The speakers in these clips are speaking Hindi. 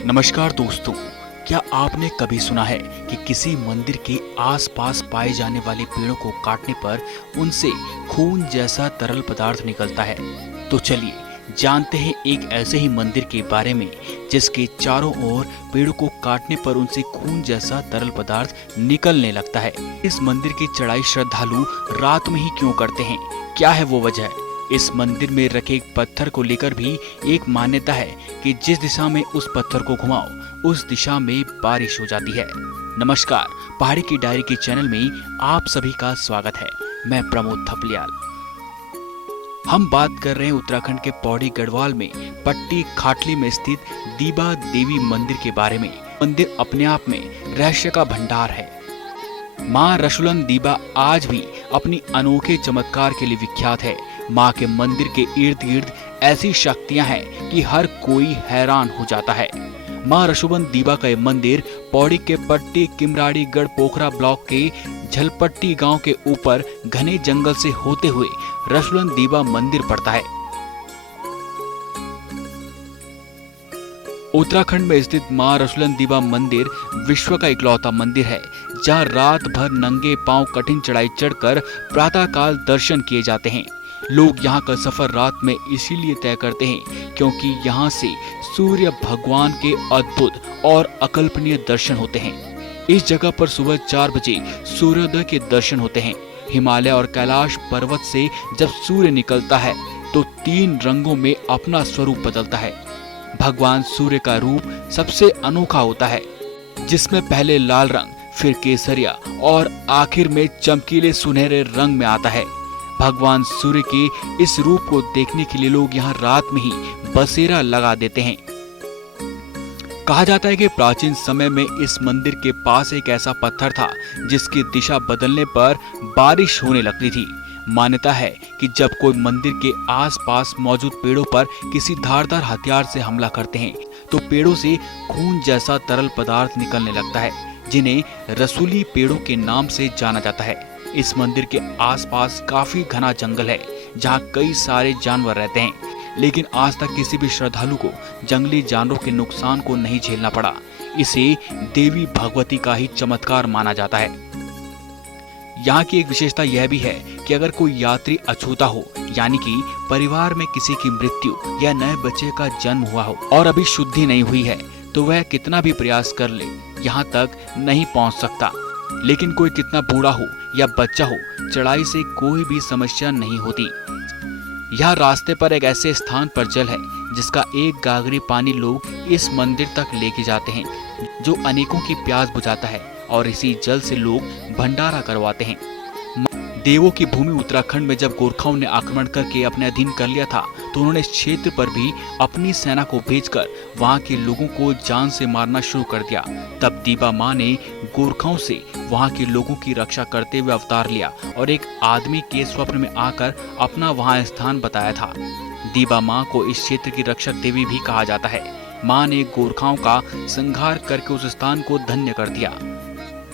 नमस्कार दोस्तों, क्या आपने कभी सुना है कि किसी मंदिर के आसपास पाए जाने वाले पेड़ों को काटने पर उनसे खून जैसा तरल पदार्थ निकलता है? तो चलिए जानते हैं एक ऐसे ही मंदिर के बारे में जिसके चारों ओर पेड़ों को काटने पर उनसे खून जैसा तरल पदार्थ निकलने लगता है। इस मंदिर की चढ़ाई श्रद्धालु रात में ही क्यों करते हैं? क्या है वो वजह? इस मंदिर में रखे एक पत्थर को लेकर भी एक मान्यता है कि जिस दिशा में उस पत्थर को घुमाओ उस दिशा में बारिश हो जाती है। नमस्कार, पहाड़ी की डायरी के चैनल में आप सभी का स्वागत है। मैं प्रमोद थपलियाल। हम बात कर रहे हैं उत्तराखंड के पौड़ी गढ़वाल में पट्टी खाटली में स्थित दीबा देवी मंदिर के बारे में। मंदिर अपने आप में रहस्य का भंडार है। माँ रसुलन दीबा आज भी अपनी अनोखे चमत्कार के लिए विख्यात है। माँ के मंदिर के इर्द गिर्द ऐसी शक्तियां हैं कि हर कोई हैरान हो जाता है। माँ रसुलन दीबा का मंदिर पौड़ी के पट्टी किमराड़ी गढ़ पोखरा ब्लॉक के झलपट्टी गांव के ऊपर घने जंगल से होते हुए रसुलन दीबा मंदिर पड़ता है। उत्तराखंड में स्थित माँ रसुलन दीबा मंदिर विश्व का इकलौता मंदिर है जहाँ रात भर नंगे पांव कठिन चढ़ाई चढ़कर प्रातः काल दर्शन किए जाते हैं। लोग यहाँ का सफर रात में इसीलिए तय करते हैं क्योंकि यहाँ से सूर्य भगवान के अद्भुत और अकल्पनीय दर्शन होते हैं। इस जगह पर सुबह 4 बजे सूर्योदय के दर्शन होते हैं। हिमालय और कैलाश पर्वत से जब सूर्य निकलता है तो 3 रंगों में अपना स्वरूप बदलता है। भगवान सूर्य का रूप सबसे अनोखा होता है, जिसमें पहले लाल रंग, फिर केसरिया और आखिर में चमकीले सुनहरे रंग में आता है। भगवान सूर्य के इस रूप को देखने के लिए लोग यहाँ रात में ही बसेरा लगा देते हैं। कहा जाता है कि प्राचीन समय में इस मंदिर के पास एक ऐसा पत्थर था जिसकी दिशा बदलने पर बारिश होने लगती थी। मान्यता है कि जब कोई मंदिर के आसपास मौजूद पेड़ों पर किसी धारदार हथियार से हमला करते हैं तो पेड़ों से खून जैसा तरल पदार्थ निकलने लगता है, जिन्हें रसूली पेड़ों के नाम से जाना जाता है। इस मंदिर के आसपास काफी घना जंगल है जहाँ कई सारे जानवर रहते हैं, लेकिन आज तक किसी भी श्रद्धालु को जंगली जानवरों के नुकसान को नहीं झेलना पड़ा। इसे देवी भगवती का ही चमत्कार माना जाता है। यहाँ की एक विशेषता यह भी है कि अगर कोई यात्री अछूता हो, यानी कि परिवार में किसी की मृत्यु या नए बच्चे का जन्म हुआ हो और अभी शुद्धि नहीं हुई है, तो वह कितना भी प्रयास कर ले यहाँ तक नहीं पहुँच सकता। लेकिन कोई कितना बूढ़ा हो या बच्चा हो, चढ़ाई से कोई भी समस्या नहीं होती। यह रास्ते पर एक ऐसे स्थान पर जल है जिसका एक गागरी पानी लोग इस मंदिर तक लेके जाते हैं, जो अनेकों की प्यास बुझाता है और इसी जल से लोग भंडारा करवाते हैं। देवों की भूमि उत्तराखंड में जब गोरखाओं ने आक्रमण करके अपने अधीन कर लिया था तो उन्होंने इस क्षेत्र पर भी अपनी सेना को भेजकर वहां के लोगों को जान से मारना शुरू कर दिया। तब दीबा माँ ने गोरखाओं से वहां के लोगों की रक्षा करते हुए अवतार लिया और एक आदमी के स्वप्न में आकर अपना वहां स्थान बताया था। दीबा माँ को इस क्षेत्र की रक्षक देवी भी कहा जाता है। माँ ने गोरखाओं का संहार करके उस स्थान को धन्य कर दिया।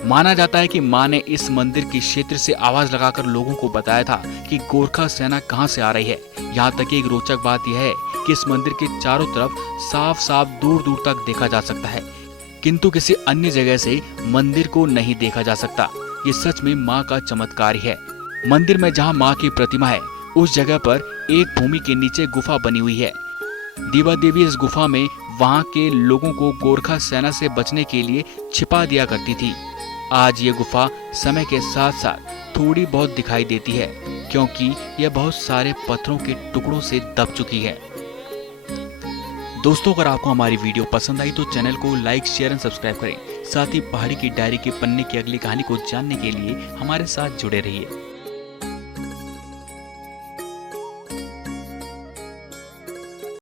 माना जाता है कि माँ ने इस मंदिर के क्षेत्र से आवाज लगाकर लोगों को बताया था कि गोरखा सेना कहां से आ रही है। यहाँ तक एक रोचक बात यह है कि इस मंदिर के चारों तरफ साफ साफ दूर दूर तक देखा जा सकता है, किंतु किसी अन्य जगह से मंदिर को नहीं देखा जा सकता। ये सच में माँ का चमत्कार ही है। मंदिर में जहाँ माँ की प्रतिमा है उस जगह पर एक भूमि के नीचे गुफा बनी हुई है। दीबा देवी इस गुफा में वहाँ के लोगों को गोरखा सेना से बचने के लिए छिपा दिया करती थी। आज ये गुफा समय के साथ साथ थोड़ी बहुत दिखाई देती है क्योंकि यह बहुत सारे पत्थरों के टुकड़ों से दब चुकी है। दोस्तों, अगर आपको हमारी वीडियो पसंद आई तो चैनल को लाइक, शेयर एंड सब्सक्राइब करें। साथ ही पहाड़ी की डायरी के पन्ने की अगली कहानी को जानने के लिए हमारे साथ जुड़े रहिए।